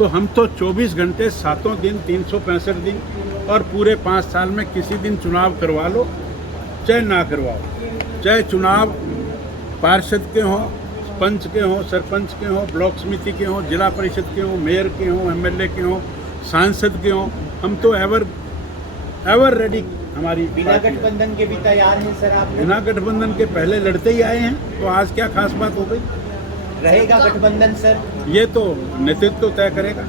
तो हम तो 24 घंटे 7 दिन 365 दिन और पूरे 5 साल में किसी दिन चुनाव करवा लो चाहे ना करवाओ, चाहे चुनाव पार्षद के हों, पंच के हों, सरपंच के हों, ब्लॉक समिति के हों, जिला परिषद के हों, मेयर के हों, एमएलए के हों, सांसद के हों, हम तो एवर रेडी। हमारी बिना गठबंधन के भी तैयार हैं सर आप? बिना गठबंधन के पहले लड़ते ही आए हैं, तो आज क्या खास बात हो गई? रहेगा गठबंधन सर? ये तो नेतृत्व तय करेगा।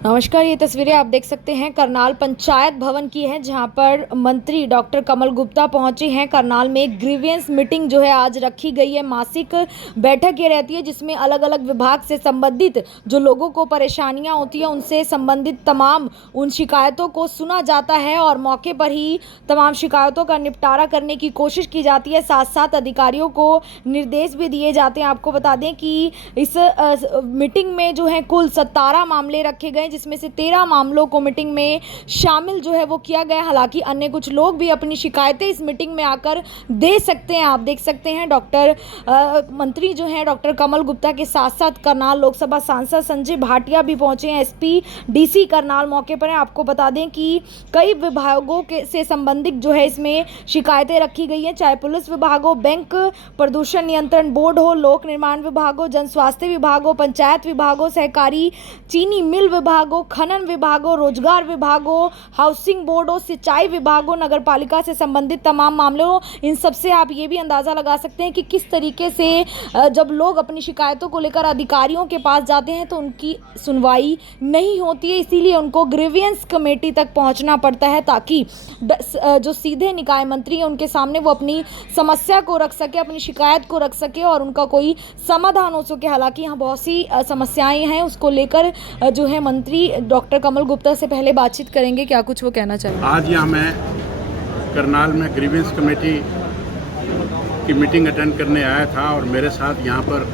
नमस्कार, ये तस्वीरें आप देख सकते हैं करनाल पंचायत भवन की है, जहां पर मंत्री डॉक्टर कमल गुप्ता पहुंचे हैं। करनाल में ग्रीवियंस मीटिंग जो है आज रखी गई है। मासिक बैठक ये रहती है जिसमें अलग अलग विभाग से संबंधित जो लोगों को परेशानियां होती हैं उनसे संबंधित तमाम उन शिकायतों को सुना जाता है और मौके पर ही तमाम शिकायतों का निपटारा करने की कोशिश की जाती है। साथ साथ अधिकारियों को निर्देश भी दिए जाते हैं। आपको बता दें कि इस मीटिंग में जो है कुल 17 मामले रखे गए, जिसमें से 13 मामलों को मीटिंग में शामिल जो है वो किया गया। हालांकि अन्य कुछ लोग भी अपनी शिकायतें इस मीटिंग में आकर दे सकते हैं। आप देख सकते हैं मंत्री जो है डॉक्टर कमल गुप्ता के साथ साथ करनाल लोकसभा सांसद संजय भाटिया भी पहुंचे हैं। एसपी डीसी करनाल मौके पर हैं। आपको बता दें कि कई विभागों के से संबंधित जो है इसमें शिकायतें रखी गई हैं, चाहे पुलिस विभाग हो, बैंक प्रदूषण नियंत्रण बोर्ड हो, लोक निर्माण विभाग हो, जन स्वास्थ्य विभाग हो, पंचायत विभाग हो, सहकारी चीनी मिल विभाग हो, खनन विभाग हो, रोजगार विभाग हो, हाउसिंग बोर्ड हो, सिंचाई विभाग हो, नगर पालिका से संबंधित तमाम मामले हो। इन सब से आप ये भी अंदाजा लगा सकते हैं कि किस तरीके से जब लोग अपनी शिकायतों को लेकर अधिकारियों के पास जाते हैं तो उनकी सुनवाई नहीं होती है। इसीलिए उनको ग्रीवियंस कमेटी तक पहुंचना पड़ता है ताकि जो सीधे निकाय मंत्री हैं उनके सामने वो अपनी समस्या को रख सके, अपनी शिकायत को रख सके और उनका कोई समाधान हो सके। हालांकि यहाँ बहुत सी समस्याएं हैं, उसको लेकर जो है मंत्री डॉक्टर कमल गुप्ता से पहले बातचीत करेंगे। क्या कुछ वो कहना चाहेंगे? आज यहाँ मैं करनाल में ग्रीवेंस कमेटी की मीटिंग अटेंड करने आया था और मेरे साथ यहाँ पर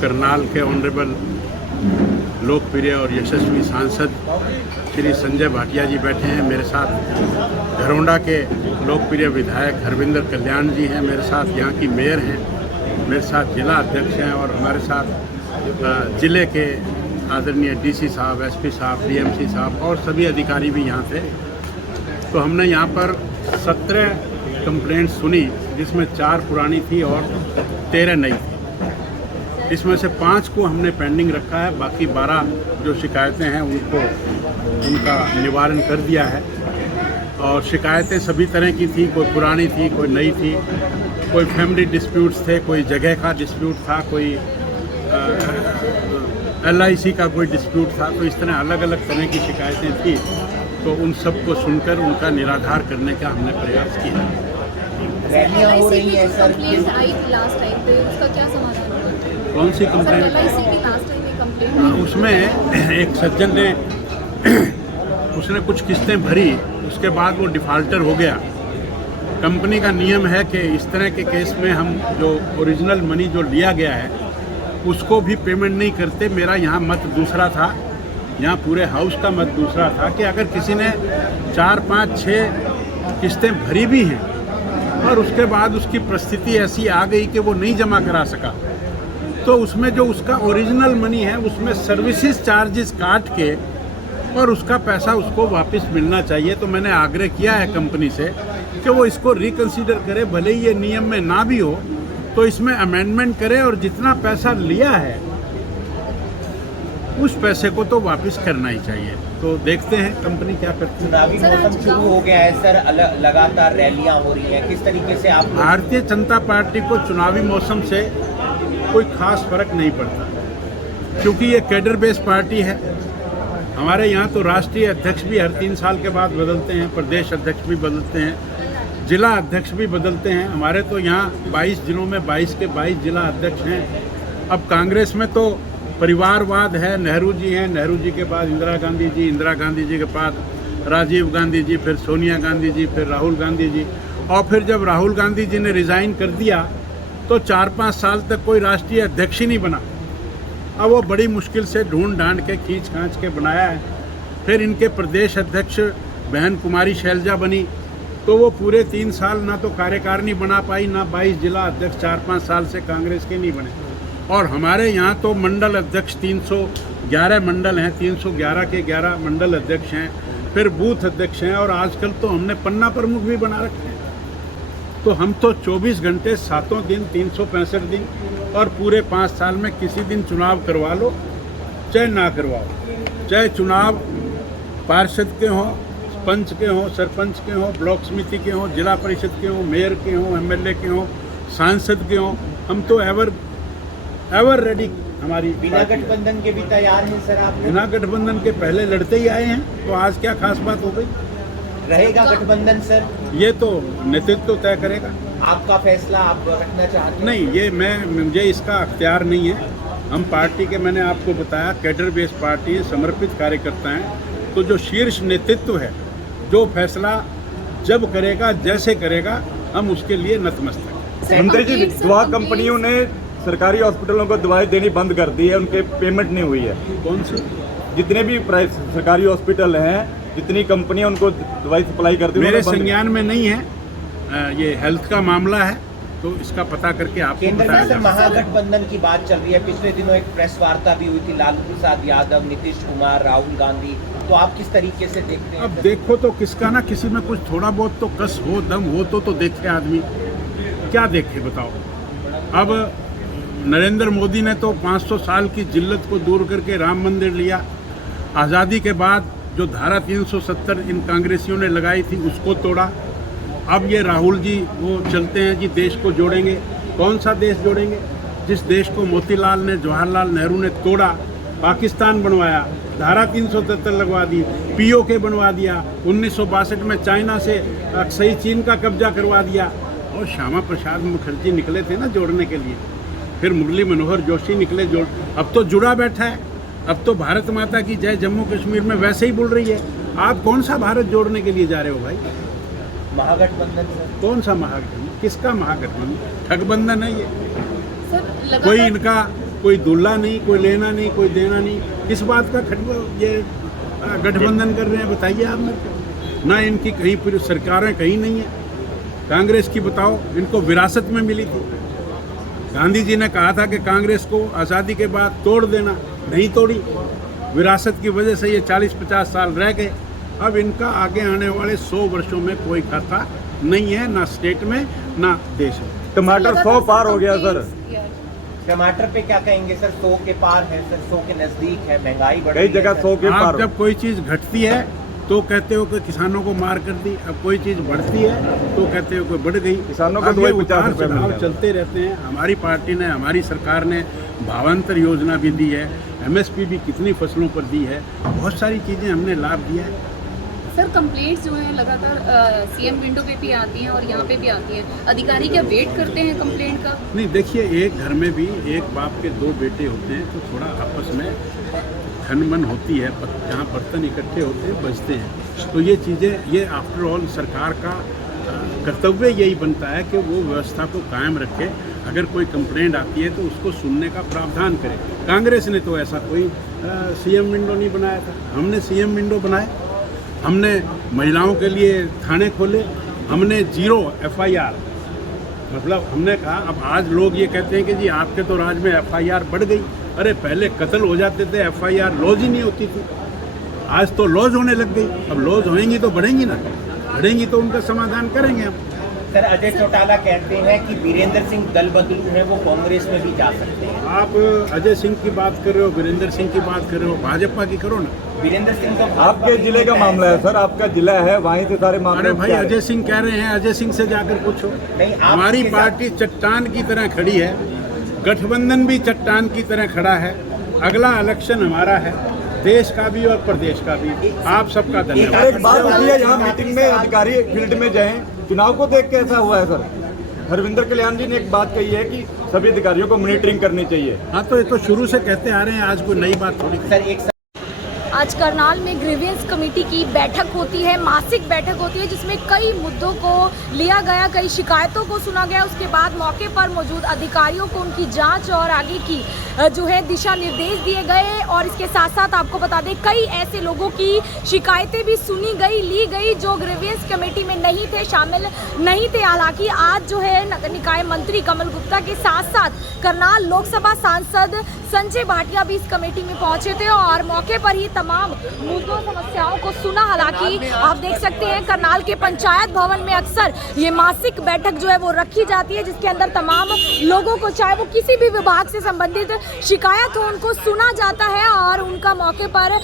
करनाल के ऑनरेबल लोकप्रिय और यशस्वी सांसद श्री संजय भाटिया जी बैठे हैं। मेरे साथ घरौंडा के लोकप्रिय विधायक हरविंदर कल्याण जी हैं। मेरे साथ यहाँ की मेयर हैं, मेरे साथ जिला अध्यक्ष हैं और हमारे साथ जिले के आदरणीय डीसी साहब, एसपी साहब, डीएमसी साहब और सभी अधिकारी भी यहाँ थे। तो हमने यहाँ पर 17 कंप्लेंट्स सुनी, जिसमें 4 पुरानी थी और 13 नई थी। इसमें से 5 को हमने पेंडिंग रखा है, बाकी 12 जो शिकायतें हैं उनका निवारण कर दिया है। और शिकायतें सभी तरह की थी, कोई पुरानी थी, कोई नई थी, कोई फैमिली डिस्प्यूट्स थे, कोई जगह का डिस्प्यूट था, कोई LIC का कोई डिस्प्यूट था। तो इस तरह अलग अलग तरह की शिकायतें थी। तो उन सब को सुनकर उनका निराधार करने का हमने प्रयास किया। रैलियां हो रही है सर? आई थी लास्ट टाइम पे, उसका क्या समाधान होगा? कौन सी कंप्लेंट? LIC की लास्ट टाइम में कंप्लेंट। उसमें एक सज्जन ने उसने कुछ किस्तें भरी, उसके बाद वो डिफ़ाल्टर हो गया। कंपनी का नियम है कि इस तरह के केस में हम जो ओरिजिनल मनी जो लिया गया है उसको भी पेमेंट नहीं करते। मेरा यहाँ मत दूसरा था, यहाँ पूरे हाउस का मत दूसरा था कि अगर किसी ने 4, 5, 6 किस्तें भरी भी हैं और उसके बाद उसकी परिस्थिति ऐसी आ गई कि वो नहीं जमा करा सका, तो उसमें जो उसका ओरिजिनल मनी है उसमें सर्विसेज चार्जेस काट के और उसका पैसा उसको वापस मिलना चाहिए। तो मैंने आग्रह किया है कंपनी से कि वो इसको रिकंसीडर करे, भले ही ये नियम में ना भी हो तो इसमें अमेंडमेंट करें और जितना पैसा लिया है उस पैसे को तो वापस करना ही चाहिए। तो देखते हैं कंपनी क्या करती है। चुनावी मौसम शुरू हो गया है सर, लगातार रैलियां हो रही हैं, किस तरीके से आप? भारतीय जनता पार्टी को चुनावी मौसम से कोई खास फर्क नहीं पड़ता, क्योंकि ये कैडर बेस्ड पार्टी है। हमारे यहाँ तो राष्ट्रीय अध्यक्ष भी हर 3 साल के बाद बदलते हैं, प्रदेश अध्यक्ष भी बदलते हैं, जिला अध्यक्ष भी बदलते हैं। हमारे तो यहाँ 22 जिलों में 22 के 22 जिला अध्यक्ष हैं। अब कांग्रेस में तो परिवारवाद है, नेहरू जी हैं, नेहरू जी के बाद इंदिरा गांधी जी, इंदिरा गांधी जी के बाद राजीव गांधी जी, फिर सोनिया गांधी जी, फिर राहुल गांधी जी। और फिर जब राहुल गांधी जी ने रिज़ाइन कर दिया तो 4-5 साल तक कोई राष्ट्रीय अध्यक्ष ही नहीं बना। अब वो बड़ी मुश्किल से ढूंढ ढांड के खींच खांच के बनाया है। फिर इनके प्रदेश अध्यक्ष बहन कुमारी शैलजा बनी, तो वो पूरे 3 साल ना तो कार्यकारिणी बना पाई, ना 22 जिला अध्यक्ष 4-5 साल से कांग्रेस के नहीं बने। और हमारे यहाँ तो मंडल अध्यक्ष 11 मंडल हैं, 311 के 11 मंडल अध्यक्ष हैं, फिर बूथ अध्यक्ष हैं, और आजकल तो हमने पन्ना प्रमुख भी बना रखे हैं। तो हम तो 24 घंटे 7 दिन 365 दिन और पूरे 5 साल में किसी दिन चुनाव करवा लो चाहे ना करवाओ, चाहे चुनाव पार्षद के हों, पंच के हों, सरपंच के हों, ब्लॉक समिति के हों, जिला परिषद के हों, मेयर के हों, एमएलए के हों, सांसद के हों, हम तो एवर रेडी। हमारी बिना गठबंधन के भी तैयार हैं सर आप? बिना गठबंधन के पहले लड़ते ही आए हैं, तो आज क्या खास बात हो गई? रहेगा गठबंधन सर? ये तो नेतृत्व तय करेगा। आपका फैसला आप रखना चाहते हैं? नहीं, ये मुझे इसका अख्तियार नहीं है। हम पार्टी के, मैंने आपको बताया, कैडर बेस्ड पार्टी है, समर्पित कार्यकर्ता हैं। तो जो शीर्ष नेतृत्व है, जो फैसला जब करेगा, जैसे करेगा, हम उसके लिए नतमस्तक हैं। मंत्री जी, दवा कंपनियों ने सरकारी हॉस्पिटलों को दवाई देनी बंद कर दी है, उनके पेमेंट नहीं हुई है। कौन सी? जितने भी सरकारी हॉस्पिटल हैं, जितनी कंपनियां उनको दवाई सप्लाई करती है, मेरे संज्ञान में नहीं है। ये हेल्थ का मामला है, तो इसका पता करके आपको केंद्र बताया में सर जाएगा। महागठबंधन की बात चल रही है। पिछले दिनों एक प्रेस वार्ता भी हुई थी, लालू प्रसाद यादव, नीतीश कुमार, राहुल गांधी। तो आप किस तरीके से देखते हैं? अब देखो, तो किसका ना किसी में कुछ थोड़ा बहुत तो कस हो, दम हो तो देखे आदमी। क्या देखे बताओ? अब नरेंद्र मोदी ने तो 500 साल की जिल्लत को दूर करके राम मंदिर लिया। आज़ादी के बाद जो धारा 370 इन कांग्रेसियों ने लगाई थी, उसको तोड़ा। अब ये राहुल जी वो चलते हैं कि देश को जोड़ेंगे। कौन सा देश जोड़ेंगे? जिस देश को मोतीलाल ने, जवाहरलाल नेहरू ने तोड़ा, पाकिस्तान बनवाया, धारा 370 लगवा दी, पीओके बनवा दिया, 1962 में चाइना से अक्सई चीन का कब्जा करवा दिया, और श्यामा प्रसाद मुखर्जी निकले थे ना जोड़ने के लिए, फिर मुरली मनोहर जोशी निकले जोड़। अब तो जुड़ा बैठा है। अब तो भारत माता की जय जम्मू कश्मीर में वैसे ही बोल रही है। आप कौन सा भारत जोड़ने के लिए जा रहे हो भाई? महागठबंधन सर? कौन सा महागठबंधन? किसका महागठबंधन? ठगबंधन है ये। सर कोई इनका कोई दुल्ला नहीं, कोई लेना नहीं, कोई देना नहीं। किस बात का ये गठबंधन कर रहे हैं बताइए आप मेरे को। ना इनकी कहीं पूरी सरकारें कहीं नहीं है। कांग्रेस की बताओ, इनको विरासत में मिली थी। गांधी जी ने कहा था कि कांग्रेस को आज़ादी के बाद तोड़ देना, नहीं तोड़ी। विरासत की वजह से ये 40-50 साल रह गए। अब इनका आगे आने वाले 100 वर्षों में कोई खाता नहीं है, ना स्टेट में ना देश में। टमाटर 100 पार हो गया सर। टमाटर पे क्या कहेंगे सर? 100 के पार है सर, 100 के नजदीक है, महंगाई बढ़ कई जगह 100 के पार। आप जब कोई चीज़ घटती है तो कहते हो कि किसानों को मार कर दी, अब कोई चीज़ बढ़ती है तो कहते हो कि बढ़ गई। किसानों को अब तो ये 50 रुपए मिल उतार रहा है। चलते रहते हैं। हमारी पार्टी ने, हमारी सरकार ने भावांतर योजना भी दी है, एमएसपी भी कितनी फसलों पर दी है, बहुत सारी चीज़ें हमने लाभ दिया है। सर कंप्लेंट्स जो हैं लगातार सीएम विंडो पे भी आती हैं और यहाँ पे भी आती हैं। अधिकारी क्या वेट करते हैं कंप्लेंट का? नहीं, देखिए, एक घर में भी एक बाप के 2 बेटे होते हैं, तो थोड़ा आपस में खनमन होती है, जहाँ बर्तन इकट्ठे होते हैं बजते हैं। तो ये चीज़ें, ये आफ्टर ऑल सरकार का कर्तव्य यही बनता है कि वो व्यवस्था को कायम रखे। अगर कोई कंप्लेंट आती है तो उसको सुनने का प्रावधान करे। कांग्रेस ने तो ऐसा कोई सीएम विंडो नहीं बनाया था, हमने सीएम विंडो बनाए। हमने महिलाओं के लिए थाने खोले, हमने 0 FIR, मतलब हमने कहा। अब आज लोग ये कहते हैं कि जी आपके तो राज में FIR बढ़ गई। अरे पहले कत्ल हो जाते थे, FIR लॉज ही नहीं होती थी। आज तो लॉज होने लग गई। अब लॉज होएंगी तो बढ़ेंगी ना, बढ़ेंगी तो उनका समाधान करेंगे हम। सर अजय चौटाला कहते हैं कि वीरेंद्र सिंह दल बदलू हैं, वो कांग्रेस में भी जा सकते हैं। आप अजय सिंह की बात कर रहे हो, वीरेंद्र सिंह की बात कर रहे हो, भाजपा की करो ना। वीरेंद्र सिंह तो आपके जिले का मामला है सर, आपका जिला है, वहीं से सारे मामले। अरे भाई, अजय सिंह कह रहे हैं, अजय सिंह से जाकर पूछो। नहीं, हमारी पार्टी चट्टान की तरह खड़ी है, गठबंधन भी चट्टान की तरह खड़ा है। अगला इलेक्शन हमारा है, देश का भी और प्रदेश का भी। आप सबका धन्यवाद। एक बात होती है, यहाँ मीटिंग में अधिकारी फील्ड में जाएं, चुनाव को देख के ऐसा हुआ है सर। हरविंदर कल्याण जी ने एक बात कही है कि सभी अधिकारियों को मॉनिटरिंग करनी चाहिए। हाँ, तो ये तो शुरू से कहते आ रहे हैं, आज कोई नई बात थोड़ी। सर एक आज करनाल में ग्रीवियंस कमेटी की बैठक होती है, मासिक बैठक होती है, जिसमें कई मुद्दों को लिया गया, कई शिकायतों को सुना गया। उसके बाद मौके पर मौजूद अधिकारियों को उनकी जांच और आगे की जो है दिशा निर्देश दिए गए। और इसके साथ साथ आपको बता दें, कई ऐसे लोगों की शिकायतें भी सुनी गई, ली गई, जो ग्रीवियंस कमेटी में नहीं थे, शामिल नहीं थे। हालांकि आज जो है नगर निकाय मंत्री कमल गुप्ता के साथ साथ करनाल लोकसभा सांसद संजय भाटिया भी इस कमेटी में पहुंचे थे और मौके पर ही तमाम मुद्दों समस्याओं को सुना। हालांकि आप देख सकते हैं करनाल के पंचायत भवन में अक्सर ये मासिक बैठक जो है वो रखी जाती है, जिसके अंदर तमाम लोगों को, चाहे वो किसी भी विभाग से संबंधित शिकायत हो, उनको सुना जाता है और उनका मौके पर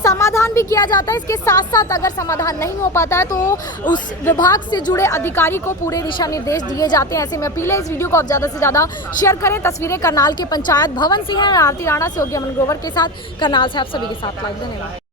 समाधान भी किया जाता है। इसके साथ साथ अगर समाधान नहीं हो पाता है तो उस विभाग से जुड़े अधिकारी को पूरे दिशा निर्देश दिए जाते हैं। ऐसे में अपील है, इस वीडियो को आप ज़्यादा से ज़्यादा शेयर करें। तस्वीरें करनाल के पंचायत भवन से हैं। आरती राणा से योगी अमन ग्रोवर के साथ करनाल से आप सभी के साथ लाइव। धन्यवाद।